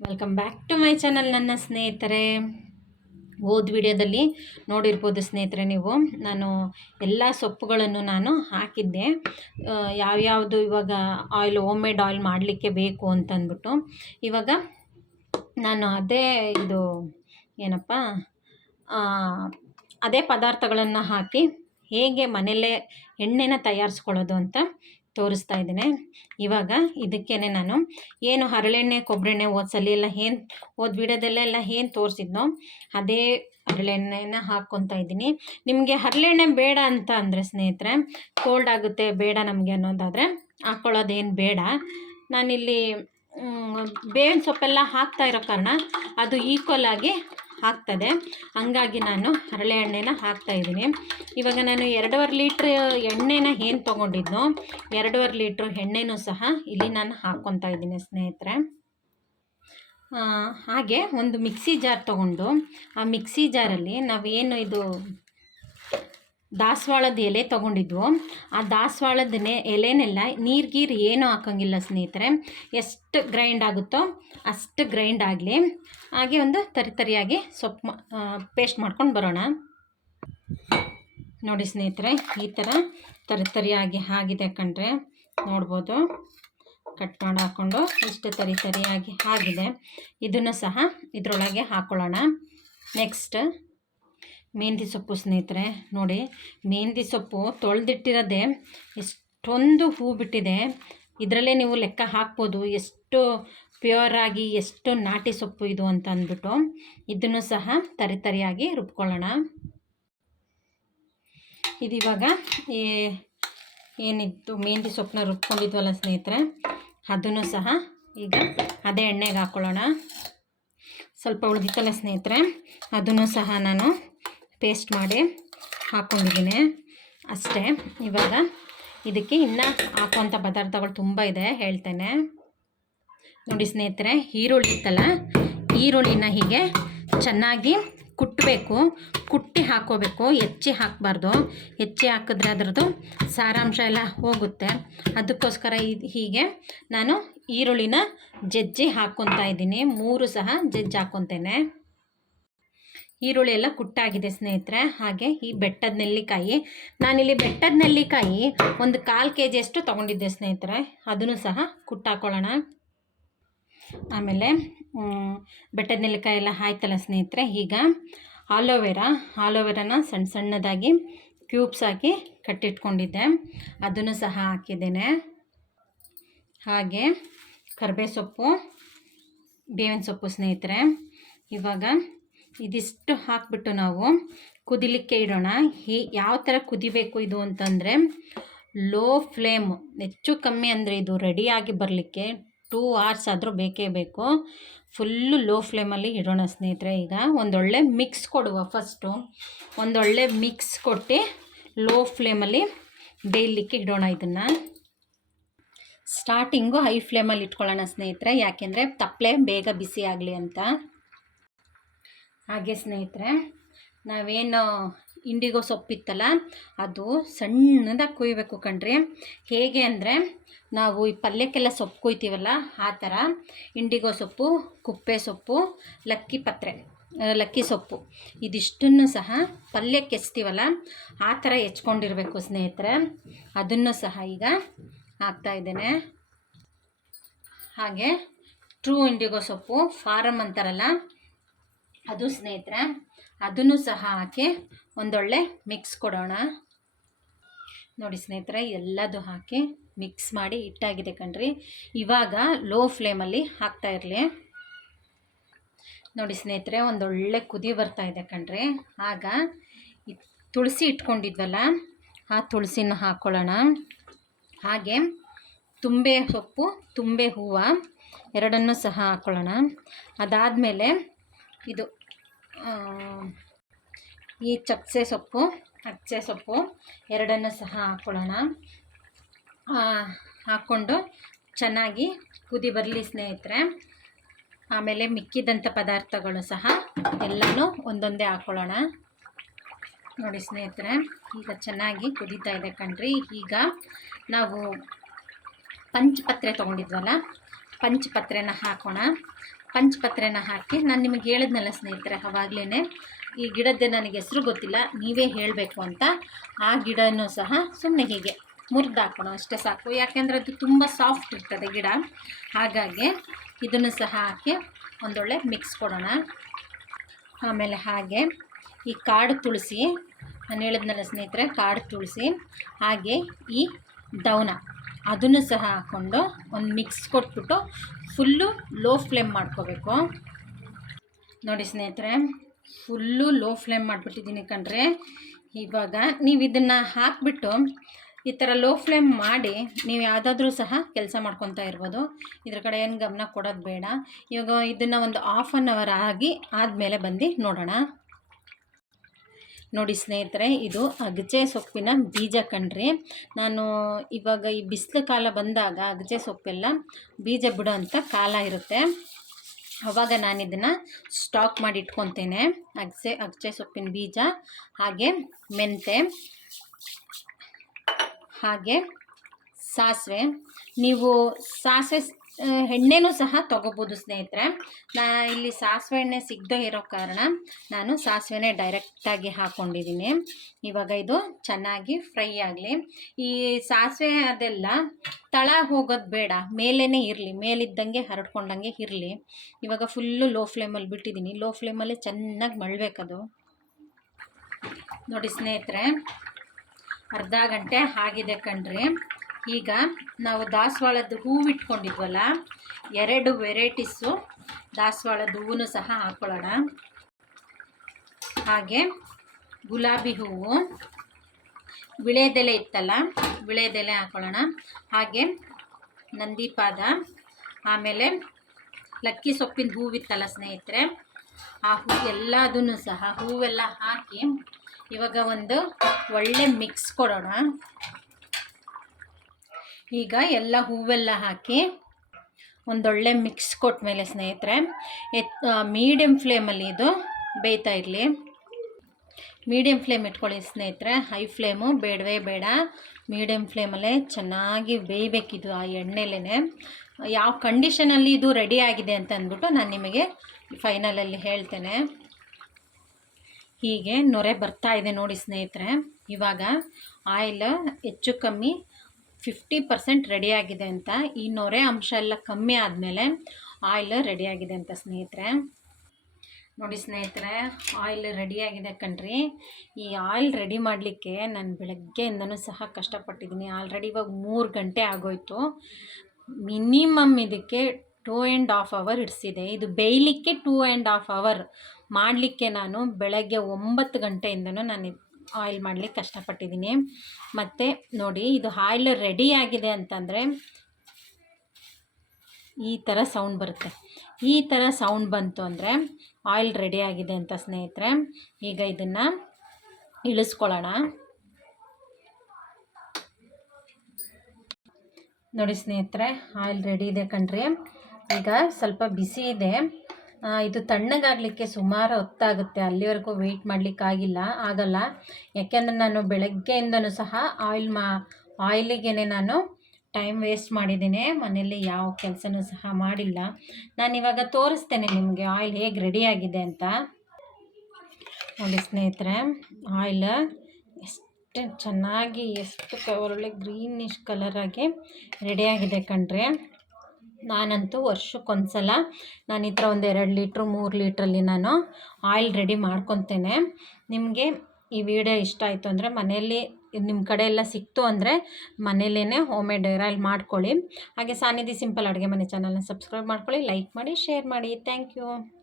Welcome back to my channel ನನ್ನ ಸ್ನೇಹಿತರೆ. ಹೋದ ವಿಡಿಯೋದಲ್ಲಿ ನೋಡಿರ್ಬೋದು ಸ್ನೇಹಿತರೆ ನೀವು. ನಾನು ಎಲ್ಲ ಸೊಪ್ಪುಗಳನ್ನು ನಾನು ಹಾಕಿದ್ದೆ. ಯಾವ್ಯಾವುದು ಇವಾಗ ಆಯಿಲ್ ಹೋಮ್ ಮೇಡ್ ಆಯಿಲ್ ಮಾಡಲಿಕ್ಕೆ ಬೇಕು ಅಂತಂದ್ಬಿಟ್ಟು. ಇವಾಗ ನಾನು ಅದೇ ಇದು ಏನಪ್ಪ ಅದೇ ಪದಾರ್ಥಗಳನ್ನು ಹಾಕಿ ಹೇಗೆ ಮನೆಯಲ್ಲೇ ಎಣ್ಣೆನ ತಯಾರಿಸ್ಕೊಳ್ಳೋದು ಅಂತ ತೋರಿಸ್ತಾ ಇದ್ದೇನೆ. ಇವಾಗ ಇದಕ್ಕೇ ನಾನು ಏನು ಹರಳೆಣ್ಣೆ ಕೊಬ್ಬರೆಣ್ಣೆ ಹೋದ ಸಲ ಎಲ್ಲ ಏನು ಓದ್ ವಿಡಿಯೋದಲ್ಲೆಲ್ಲ ಏನು ತೋರಿಸಿದ್ನೋ ಅದೇ ಹರಳೆಣ್ಣೆನ ಹಾಕ್ಕೊತಾ ಇದ್ದೀನಿ. ನಿಮಗೆ ಹರಳೆಣ್ಣೆ ಬೇಡ ಅಂತ ಅಂದರೆ ಸ್ನೇಹಿತರೆ ಕೋಲ್ಡ್ ಆಗುತ್ತೆ, ಬೇಡ ನಮಗೆ ಅನ್ನೋದಾದರೆ ಹಾಕ್ಕೊಳ್ಳೋದೇನು ಬೇಡ. ನಾನಿಲ್ಲಿ ಬೇವಿನ ಸೊಪ್ಪೆಲ್ಲ ಹಾಕ್ತಾ ಇರೋ ಕಾರಣ ಅದು ಈಕ್ವಲ್ ಆಗಿ ಆಗ್ತದೆ ಹಂಗಾಗಿ ನಾನು ಹರಳೆ ಎಣ್ಣೆನ ಹಾಕ್ತಾಯಿದ್ದೀನಿ ಇವಾಗ ನಾನು ಎರಡೂವರೆ ಲೀಟ್ರ್ ಎಣ್ಣೆನ ಏನು ತೊಗೊಂಡಿದ್ನೋ, ಎರಡೂವರೆ ಲೀಟ್ರ್ ಎಣ್ಣೆನೂ ಸಹ ಇಲ್ಲಿ ನಾನು ಹಾಕ್ಕೊತಾ ಇದ್ದೀನಿ ಸ್ನೇಹಿತರೆ. ಹಾಗೆ ಒಂದು ಮಿಕ್ಸಿ ಜಾರ್ ತೊಗೊಂಡು ಆ ಮಿಕ್ಸಿ ಜಾರಲ್ಲಿ ನಾವೇನು ಇದು ದಾಸವಾಳದ ಎಲೆ ತೊಗೊಂಡಿದ್ವು. ಆ ದಾಸವಾಳದ ಎಲೆನೆಲ್ಲ ನೀರು ಗೀರು ಏನೂ ಹಾಕೋಂಗಿಲ್ಲ ಸ್ನೇಹಿತರೆ. ಎಷ್ಟು ಗ್ರೈಂಡ್ ಆಗುತ್ತೋ ಅಷ್ಟು ಗ್ರೈಂಡ್ ಆಗಲಿ. ಹಾಗೆ ಒಂದು ತರಿ ತರಿಯಾಗಿ ಸೊಪ್ಪು ಪೇಸ್ಟ್ ಮಾಡ್ಕೊಂಡು ಬರೋಣ. ನೋಡಿ ಸ್ನೇಹಿತರೆ, ಈ ಥರ ತರಿ ತರಿಯಾಗಿ ಆಗಿದೆ ಕಣ್ರೆ. ನೋಡ್ಬೋದು. ಕಟ್ ಮಾಡಿ ಹಾಕ್ಕೊಂಡು ಇಷ್ಟು ತರಿ ತರಿಯಾಗಿ ಆಗಿದೆ. ಇದನ್ನು ಸಹ ಇದರೊಳಗೆ ಹಾಕ್ಕೊಳ್ಳೋಣ ನೆಕ್ಸ್ಟ್ ಮೆಹಂದಿ ಸೊಪ್ಪು ಸ್ನೇಹಿತರೆ, ನೋಡಿ, ಮೆಹಂದಿ ಸೊಪ್ಪು ತೊಳೆದಿಟ್ಟಿರೋದೆ ಎಷ್ಟೊಂದು ಹೂ ಬಿಟ್ಟಿದೆ. ಇದರಲ್ಲೇ ನೀವು ಲೆಕ್ಕ ಹಾಕ್ಬೋದು, ಎಷ್ಟು ಪ್ಯೂರ್ ಆಗಿ ಎಷ್ಟು ನಾಟಿ ಸೊಪ್ಪು ಇದು ಅಂತ ಅಂದ್ಬಿಟ್ಟು ಇದನ್ನು ಸಹ ತರಿತರಿಯಾಗಿ ರುಬ್ಕೊಳ್ಳೋಣ. ಇದಿವಾಗ ಏನಿತ್ತು, ಮೆಹಂದಿ ಸೊಪ್ಪನ್ನ ರುಬ್ಕೊಂಡಿದ್ವಲ್ಲ ಸ್ನೇಹಿತರೆ, ಅದನ್ನು ಸಹ ಈಗ ಅದೇ ಎಣ್ಣೆಗೆ ಹಾಕ್ಕೊಳ್ಳೋಣ ಸ್ವಲ್ಪ ಉಳಿದಿತ್ತಲ್ಲ ಸ್ನೇಹಿತರೆ, ಅದನ್ನು ಸಹ ನಾನು ಪೇಸ್ಟ್ ಮಾಡಿ ಹಾಕ್ಕೊಂಡಿದ್ದೀನಿ ಅಷ್ಟೇ, ಇವಾಗ ಇದಕ್ಕೆ ಇನ್ನು ಹಾಕುವಂಥ ಪದಾರ್ಥಗಳು ತುಂಬ ಇದೆ, ಹೇಳ್ತೇನೆ. ನೋಡಿ ಸ್ನೇಹಿತರೆ, ಈರುಳ್ಳಿ ಇತ್ತಲ್ಲ, ಈರುಳ್ಳಿನ ಹೀಗೆ ಚೆನ್ನಾಗಿ ಕುಟ್ಟಬೇಕು ಕುಟ್ಟಿ ಹಾಕೋಬೇಕು, ಹೆಚ್ಚಿ ಹಾಕಬಾರ್ದು. ಹೆಚ್ಚಿ ಹಾಕಿದ್ರೆ ಅದರದ್ದು ಸಾರಾಂಶ ಎಲ್ಲ ಹೋಗುತ್ತೆ. ಅದಕ್ಕೋಸ್ಕರ ಹೀಗೆ ನಾನು ಈರುಳ್ಳಿನ ಜಜ್ಜಿ ಹಾಕ್ಕೊತಾ ಇದ್ದೀನಿ. ಮೂರು ಸಹ ಜಜ್ಜಿ ಹಾಕ್ಕೊತೇನೆ ಈರುಳ್ಳಿ ಎಲ್ಲ ಕುಟ್ಟಾಗಿದೆ ಸ್ನೇಹಿತರೆ. ಹಾಗೆ ಈ ಬೆಟ್ಟದ ನೆಲ್ಲಿಕಾಯಿ. ನಾನಿಲ್ಲಿ ಬೆಟ್ಟದ ನೆಲ್ಲಿಕಾಯಿ ಒಂದು ಕಾಲು ಕೆ ಜಿಯಷ್ಟು ತೊಗೊಂಡಿದ್ದೆ ಸ್ನೇಹಿತರೆ. ಅದನ್ನು ಸಹ ಕುಟ್ಟಾಕೊಳ್ಳೋಣ. ಆಮೇಲೆ ಬೆಟ್ಟದ ನೆಲ್ಲಿಕಾಯಿ ಎಲ್ಲ ಆಯ್ತಲ್ಲ ಸ್ನೇಹಿತರೆ. ಈಗ ಆಲೋವೆರಾ. ಆಲೋವೆರಾನ ಸಣ್ಣ ಸಣ್ಣದಾಗಿ ಕ್ಯೂಬ್ಸ್ ಹಾಕಿ ಕಟ್ಟಿಟ್ಕೊಂಡಿದ್ದೆ. ಅದನ್ನು ಸಹ ಹಾಕಿದ್ದೇನೆ. ಹಾಗೆ ಕರಿಬೇ ಸೊಪ್ಪು ಬೇವಿನ ಸೊಪ್ಪು ಸ್ನೇಹಿತರೆ. ಇವಾಗ ಇದಿಷ್ಟು ಹಾಕ್ಬಿಟ್ಟು ನಾವು ಕುದಿಲಿಕ್ಕೆ ಇಡೋಣ. ಹೀ, ಯಾವ ಥರ ಕುದಿಬೇಕು ಇದು ಅಂತಂದರೆ, ಲೋ ಫ್ಲೇಮ್, ಹೆಚ್ಚು ಕಮ್ಮಿ ಅಂದರೆ ಇದು ರೆಡಿಯಾಗಿ ಬರಲಿಕ್ಕೆ ಟೂ ಅವರ್ಸ್ ಆದರೂ ಬೇಕೇ ಬೇಕು. ಫುಲ್ಲು ಲೋ ಫ್ಲೇಮಲ್ಲಿ ಇಡೋಣ ಸ್ನೇಹಿತರೆ. ಈಗ ಒಂದೊಳ್ಳೆ ಮಿಕ್ಸ್ ಕೊಡುವ ಫಸ್ಟು ಒಂದೊಳ್ಳೆ ಮಿಕ್ಸ್ ಕೊಟ್ಟು ಲೋ ಫ್ಲೇಮಲ್ಲಿ ಬೇಯಲಿಕ್ಕೆ ಇಡೋಣ ಇದನ್ನು. ಸ್ಟಾರ್ಟಿಂಗು ಹೈ ಫ್ಲೇಮಲ್ಲಿ ಇಟ್ಕೊಳ್ಳೋಣ ಸ್ನೇಹಿತರೆ. ಯಾಕೆಂದರೆ ತಪ್ಪಲೆ ಬೇಗ ಬಿಸಿ ಆಗಲಿ ಅಂತ. ಹಾಗೆ ಸ್ನೇಹಿತರೆ, ನಾವೇನು ಇಂಡಿಗೋ ಸೊಪ್ಪಿತ್ತಲ್ಲ, ಅದು ಸಣ್ಣದಾಗಿ ಕುಯ್ಬೇಕು ಕಣ್ರಿ. ಹೇಗೆ ಅಂದರೆ, ನಾವು ಈ ಪಲ್ಯಕ್ಕೆಲ್ಲ ಸೊಪ್ಪು ಕುಯ್ತೀವಲ್ಲ, ಆ ಥರ ಇಂಡಿಗೋ ಸೊಪ್ಪು, ಕುಪ್ಪೆ ಸೊಪ್ಪು, ಲಕ್ಕಿ ಪತ್ರೆ ಲಕ್ಕಿ ಸೊಪ್ಪು. ಇದಿಷ್ಟನ್ನು ಸಹ ಪಲ್ಯಕ್ಕೆ ಹೆಚ್ತೀವಲ್ಲ ಆ ಥರ ಹೆಚ್ಕೊಂಡಿರಬೇಕು ಸ್ನೇಹಿತರೆ. ಅದನ್ನು ಸಹ ಈಗ ಹಾಕ್ತಾ ಇದ್ದೇನೆ. ಹಾಗೆ ಟ್ರೂ ಇಂಡಿಗೋ ಸೊಪ್ಪು ಫಾರಮ್ ಅಂತಾರಲ್ಲ ಅದು ಸ್ನೇಹಿತರೆ, ಅದನ್ನು ಸಹ ಹಾಕಿ ಒಂದೊಳ್ಳೆ ಮಿಕ್ಸ್ ಕೊಡೋಣ. ನೋಡಿ ಸ್ನೇಹಿತರೆ, ಎಲ್ಲದು ಹಾಕಿ ಮಿಕ್ಸ್ ಮಾಡಿ ಇಟ್ಟಾಗಿದೆ ಕಣ್ರಿ. ಇವಾಗ ಲೋ ಫ್ಲೇಮಲ್ಲಿ ಹಾಕ್ತಾ ಇರಲಿ. ನೋಡಿ ಸ್ನೇಹಿತರೆ, ಒಂದೊಳ್ಳೆ ಕುದಿ ಬರ್ತಾ ಇದೆ ಕಣ್ರಿ. ಆಗ ತುಳಸಿ ಇಟ್ಕೊಂಡಿದ್ವಲ್ಲ, ಆ ತುಳಸಿನ ಹಾಕ್ಕೊಳ್ಳೋಣ ಹಾಗೆ ತುಂಬೆ ಸೊಪ್ಪು, ತುಂಬೆ ಹೂವು ಎರಡನ್ನೂ ಸಹ ಹಾಕ್ಕೊಳ್ಳೋಣ ಅದಾದಮೇಲೆ ಇದು ಈ ಚಪ್ಸೆ ಸೊಪ್ಪು, ಅಚ್ಚೆ ಸೊಪ್ಪು, ಎರಡನ್ನು ಸಹ ಹಾಕ್ಕೊಳ್ಳೋಣ. ಹಾಕ್ಕೊಂಡು ಚೆನ್ನಾಗಿ ಕುದಿ ಬರಲಿ ಸ್ನೇಹಿತರೆ. ಆಮೇಲೆ ಮಿಕ್ಕಿದಂಥ ಪದಾರ್ಥಗಳು ಸಹ ಎಲ್ಲನೂ ಒಂದೊಂದೇ ಹಾಕ್ಕೊಳ್ಳೋಣ. ನೋಡಿ ಸ್ನೇಹಿತರೆ, ಈಗ ಚೆನ್ನಾಗಿ ಕುದೀತಾ ಇದೆ ಕಣ್ರಿ. ಈಗ ನಾವು ಪಂಚಪತ್ರೆ ತೊಗೊಂಡಿದ್ವಲ್ಲ, ಪಂಚಪತ್ರೆನ ಹಾಕೋಣ. ಪಂಚಪತ್ರೆನ ಹಾಕಿ ನಾನು ನಿಮಗೆ ಹೇಳಿದ್ನಲ್ಲ ಸ್ನೇಹಿತರೆ ಅವಾಗಲೇ ಈ ಗಿಡದ್ದೇ ನನಗೆ ಹೆಸರು ಗೊತ್ತಿಲ್ಲ, ನೀವೇ ಹೇಳಬೇಕು ಅಂತ. ಆ ಗಿಡನೂ ಸಹ ಸುಮ್ಮನೆ ಹೀಗೆ ಮುರಿದು ಹಾಕೋಣ ಅಷ್ಟೇ ಸಾಕು. ಯಾಕೆಂದರೆ ಅದು ತುಂಬ ಸಾಫ್ಟ್ ಇರ್ತದೆ ಗಿಡ. ಹಾಗಾಗಿ ಇದನ್ನು ಸಹ ಹಾಕಿ ಒಂದೊಳ್ಳೆ ಮಿಕ್ಸ್ ಕೊಡೋಣ. ಆಮೇಲೆ ಹಾಗೆ ಈ ಕಾಡು ತುಳಸಿ, ನಾನು ಹೇಳಿದ್ನಲ್ಲ ಸ್ನೇಹಿತರೆ, ಕಾಡು ತುಳಸಿ, ಹಾಗೆ ಈ ದವನ ಅದನ್ನು ಸಹ ಹಾಕ್ಕೊಂಡು ಒಂದು ಮಿಕ್ಸ್ ಕೊಟ್ಬಿಟ್ಟು ಫುಲ್ಲು ಲೋ ಫ್ಲೇಮ್ ಮಾಡ್ಕೋಬೇಕು. ನೋಡಿ ಸ್ನೇಹಿತರೆ, ಫುಲ್ಲು ಲೋ ಫ್ಲೇಮ್ ಮಾಡಿಬಿಟ್ಟಿದ್ದೀನಿ ಕಣ್ರೆ. ಇವಾಗ ನೀವು ಇದನ್ನು ಹಾಕಿಬಿಟ್ಟು ಈ ಥರ ಲೋ ಫ್ಲೇಮ್ ಮಾಡಿ ನೀವು ಯಾವುದಾದ್ರೂ ಸಹ ಕೆಲಸ ಮಾಡ್ಕೊತಾ ಇರ್ಬೋದು. ಇದ್ರ ಕಡೆ ಏನು ಗಮನ ಕೊಡೋದು ಬೇಡ. ಇವಾಗ ಇದನ್ನು ಒಂದು ಆಫ್ ಆನ್ ಅವರ್ ಆಗಿ ಆದಮೇಲೆ ಬಂದು ನೋಡೋಣ. ನೋಡಿ ಸ್ನೇಹಿತರೆ, ಇದು ಅಗಚೆ ಸೊಪ್ಪಿನ ಬೀಜ ಕಣ್ರಿ. ನಾನು ಇವಾಗ ಈ ಬಿಸಿಲು ಕಾಲ ಬಂದಾಗ ಅಗಚೆ ಸೊಪ್ಪೆಲ್ಲ ಬೀಜ ಬಿಡೋ ಅಂಥ ಕಾಲ ಇರುತ್ತೆ. ಅವಾಗ ನಾನು ಇದನ್ನು ಸ್ಟಾಕ್ ಮಾಡಿ ಇಟ್ಕೊತೇನೆ ಅಗಸೆ ಅಗಚೆ ಸೊಪ್ಪಿನ ಬೀಜ, ಹಾಗೆ ಮೆಂತೆ, ಹಾಗೆ ಸಾಸಿವೆ. ನೀವು ಸಾಸಿವೆ ಎಣ್ಣೆನೂ ಸಹ ತೊಗೋಬೋದು ಸ್ನೇಹಿತರೆ. ನಾ ಇಲ್ಲಿ ಸಾಸಿವೆ ಎಣ್ಣೆ ಸಿಗದೇ ಇರೋ ಕಾರಣ ನಾನು ಸಾಸಿವೆನೇ ಡೈರೆಕ್ಟಾಗಿ ಹಾಕ್ಕೊಂಡಿದ್ದೀನಿ ಇವಾಗ ಇದು ಚೆನ್ನಾಗಿ ಫ್ರೈ ಆಗಲಿ. ಈ ಸಾಸಿವೆ ಅದೆಲ್ಲ ತಳ ಹೋಗೋದು ಬೇಡ ಮೇಲೇ ಇರಲಿ, ಮೇಲಿದ್ದಂಗೆ ಹರಡ್ಕೊಂಡಂಗೆ ಇರಲಿ. ಇವಾಗ ಫುಲ್ಲು ಲೋ ಫ್ಲೇಮಲ್ಲಿ ಬಿಟ್ಟಿದ್ದೀನಿ. ಲೋ ಫ್ಲೇಮಲ್ಲಿ ಚೆನ್ನಾಗಿ ಮಳ್ಬೇಕದು. ನೋಡಿ ಸ್ನೇಹಿತರೆ, ಅರ್ಧ ಗಂಟೆ ಆಗಿದೆ ಕಣ್ರಿ. ಈಗ ನಾವು ದಾಸವಾಳದ ಹೂವಿಟ್ಕೊಂಡಿದ್ವಲ್ಲ, ಎರಡು ವೆರೈಟೀಸು ದಾಸವಾಳದ ಹೂವು ಸಹ ಹಾಕ್ಕೊಳ್ಳೋಣ ಹಾಗೆ ಗುಲಾಬಿ ಹೂವು ವಿಳೆದೆಲೆ ಇತ್ತಲ್ಲ ವಿಳೆದೆಲೆ ಹಾಕ್ಕೊಳ್ಳೋಣ ಹಾಗೆ ನಂದಿಪಾದ, ಆಮೇಲೆ ಲಕ್ಕಿ ಸೊಪ್ಪಿನ ಹೂವಿತ್ತಲ್ಲ ಸ್ನೇಹಿತರೆ, ಆ ಹೂ ಎಲ್ಲದನ್ನು ಸಹ ಹೂವೆಲ್ಲ ಹಾಕಿ ಇವಾಗ ಒಂದು ಒಳ್ಳೆ ಮಿಕ್ಸ್ ಕೊಡೋಣ. ಈಗ ಎಲ್ಲ ಹೂವೆಲ್ಲ ಹಾಕಿ ಒಂದೊಳ್ಳೆ ಮಿಕ್ಸ್ ಕೊಟ್ಟ ಮೇಲೆ ಸ್ನೇಹಿತರೆ, ಎತ್ ಮೀಡಿಯಮ್ ಫ್ಲೇಮಲ್ಲಿ ಇದು ಬೇಯ್ತಾ ಇರಲಿ. ಮೀಡಿಯಮ್ ಫ್ಲೇಮ್ ಇಟ್ಕೊಳ್ಳಿ ಸ್ನೇಹಿತರೆ ಹೈ ಫ್ಲೇಮು ಬೇಡವೇ ಬೇಡ. ಮೀಡಿಯಮ್ ಫ್ಲೇಮಲ್ಲೇ ಚೆನ್ನಾಗಿ ಬೇಯಬೇಕಿದು ಆ ಎಣ್ಣೆಲೇ ಯಾವ ಕಂಡೀಷನಲ್ಲಿ ಇದು ರೆಡಿ ಆಗಿದೆ ಅಂತ ಅಂದ್ಬಿಟ್ಟು ನಾನು ನಿಮಗೆ ಫೈನಲಲ್ಲಿ ಹೇಳ್ತೇನೆ. ಹೀಗೆ ನೊರೆ ಬರ್ತಾ ಇದೆ ನೋಡಿ ಸ್ನೇಹಿತರೆ, ಇವಾಗ ಆಯಿಲ್ ಹೆಚ್ಚು ಕಮ್ಮಿ ಫಿಫ್ಟಿ ಪರ್ಸೆಂಟ್ ರೆಡಿಯಾಗಿದೆ ಅಂತ. ಈ ನೊರೆ ಅಂಶ ಎಲ್ಲ ಕಮ್ಮಿ ಆದಮೇಲೆ ಆಯಿಲ್ ರೆಡಿಯಾಗಿದೆ ಅಂತ ಸ್ನೇಹಿತರೆ. ನೋಡಿ ಸ್ನೇಹಿತರೆ ಆಯಿಲ್ ರೆಡಿಯಾಗಿದೆ ಕಣ್ರಿ. ಈ ಆಯಿಲ್ ರೆಡಿ ಮಾಡಲಿಕ್ಕೆ ನಾನು ಬೆಳಗ್ಗೆಯಿಂದನೂ ಸಹ ಕಷ್ಟಪಟ್ಟಿದ್ದೀನಿ. ಆಲ್ರೆಡಿ ಇವಾಗ ಮೂರು ಗಂಟೆ ಆಗೋಯ್ತು. ಮಿನಿಮಮ್ ಇದಕ್ಕೆ ಟೂ ಆ್ಯಂಡ್ ಹಾಫ್ ಅವರ್ ಇಡಿಸಿದೆ. ಇದು ಬೇಯಲಿಕ್ಕೆ ಟೂ ಆ್ಯಂಡ್ ಹಾಫ್ ಅವರ್ ಮಾಡಲಿಕ್ಕೆ ನಾನು ಬೆಳಗ್ಗೆ ಒಂಬತ್ತು ಗಂಟೆಯಿಂದನೂ ನಾನು ಆಯಿಲ್ ಮಾಡಲಿಕ್ಕೆ ಕಷ್ಟಪಟ್ಟಿದ್ದೀನಿ. ಮತ್ತು ನೋಡಿ, ಇದು ಆಯಿಲ್ ರೆಡಿ ಆಗಿದೆ ಅಂತಂದರೆ ಈ ಥರ ಸೌಂಡ್ ಬರುತ್ತೆ. ಈ ಥರ ಸೌಂಡ್ ಬಂತು ಅಂದರೆ ಆಯಿಲ್ ರೆಡಿ ಆಗಿದೆ ಅಂತ ಸ್ನೇಹಿತರೆ, ಈಗ ಇದನ್ನು ಇಳಿಸ್ಕೊಳ್ಳೋಣ. ನೋಡಿ ಸ್ನೇಹಿತರೆ, ಆಯಿಲ್ ರೆಡಿ ಇದೆ ಕಣ್ರಿ. ಈಗ ಸ್ವಲ್ಪ ಬಿಸಿ ಇದೆ. ಇದು ತಣ್ಣಗಾಗಲಿಕ್ಕೆ ಸುಮಾರು ಹೊತ್ತಾಗುತ್ತೆ. ಅಲ್ಲಿವರೆಗೂ ವೆಯ್ಟ್ ಮಾಡಲಿಕ್ಕಾಗಿಲ್ಲ ಆಗಲ್ಲ ಯಾಕೆಂದರೆ ನಾನು ಬೆಳಗ್ಗೆಯಿಂದನೂ ಸಹ ಆಯಿಲ್ ಮಾ ಆಯಿಲಿಗೆ ನಾನು ಟೈಮ್ ವೇಸ್ಟ್ ಮಾಡಿದ್ದೀನಿ. ಮನೆಯಲ್ಲಿ ಯಾವ ಕೆಲಸನೂ ಸಹ ಮಾಡಿಲ್ಲ. ನಾನು ಇವಾಗ ತೋರಿಸ್ತೇನೆ ನಿಮಗೆ ಆಯಿಲ್ ಹೇಗೆ ರೆಡಿಯಾಗಿದೆ ಅಂತ. ನೋಡಿ ಸ್ನೇಹಿತರೆ ಆಯಿಲ್ ಎಷ್ಟು ಚೆನ್ನಾಗಿ, ಎಷ್ಟು ಒಳ್ಳೆ ಗ್ರೀನಿಶ್ ಕಲರಾಗಿ ರೆಡಿಯಾಗಿದೆ ಕಣ್ರಿ. ನಾನಂತೂ ವರ್ಷಕ್ಕೊಂದ್ಸಲ ನಾನು ಈ ಥರ ಒಂದು ಎರಡು ಲೀಟ್ರು, ಮೂರು ಲೀಟ್ರಲ್ಲಿ ನಾನು ಆಯಿಲ್ ರೆಡಿ ಮಾಡ್ಕೊತೇನೆ. ನಿಮಗೆ ಈ ವಿಡಿಯೋ ಇಷ್ಟ ಆಯಿತು ಅಂದರೆ ಮನೆಯಲ್ಲಿ ನಿಮ್ಮ ಕಡೆ ಎಲ್ಲ ಸಿಕ್ತು ಅಂದರೆ ಮನೇಲೇ ಹೋಮ್ ಮೇಡ್ ಆಯಿಲ್ ಮಾಡ್ಕೊಳ್ಳಿ. ಹಾಗೆ ಸಾನಿಧಿ ಸಿಂಪಲ್ ಅಡುಗೆ ಮನೆ ಚಾನಲ್ನ ಸಬ್ಸ್ಕ್ರೈಬ್ ಮಾಡ್ಕೊಳ್ಳಿ, ಲೈಕ್ ಮಾಡಿ, ಶೇರ್ ಮಾಡಿ. Thank you.